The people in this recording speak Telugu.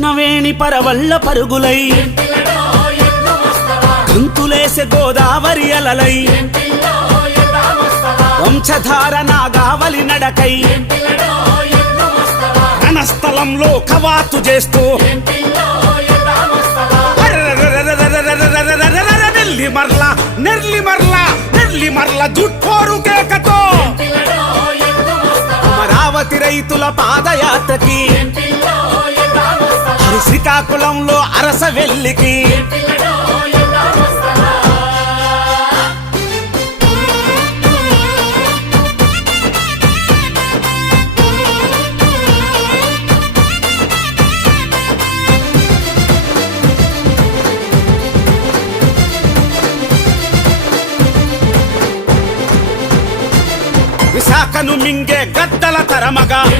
కృష్ణవేణి పరవళ్ళ పరుగులై గంతులేసే గోదావరి అలలై వంశధార నాగావలి నడకై రణస్థలంలో కవాతు చేస్తూ నెర్లి మర్ల జుట్కోరు కేకతో అమరావతి రైతుల పాదయాత్రకి శ్రీకాకుళంలో అరసవెల్లికి విశాఖను మింగే గద్దల తరమగా